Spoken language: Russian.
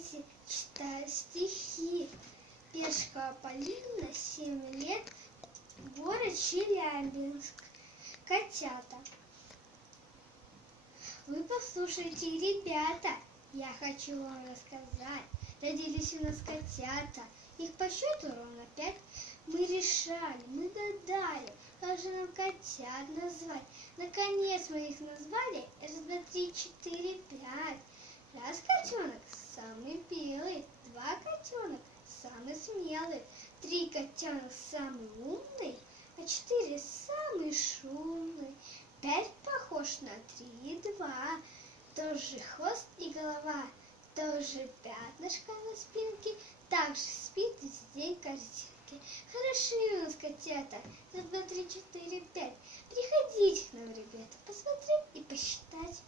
дети, читаю стихи. Пешка Полина, 7 лет, город Челябинск. Котята. Вы послушайте, ребята, я хочу вам рассказать. Родились у нас котята, их по счету ровно 5. Мы решали, мы гадали, как же нам котят назвать. Наконец мы их назвали. 1, 2, 3, 4, 5. Раз котенок самый белый, 2 котенок самый смелый, 3 котенок самый умный, а 4 самый шумный, 5 похож на 3 и 2. Тоже хвост и голова, тоже пятнышко на спинке, также спит весь день корзинки. Хороши у нас котята. 1, 2, 3, 4, 5. Приходите к нам, ребята, посмотреть и посчитать.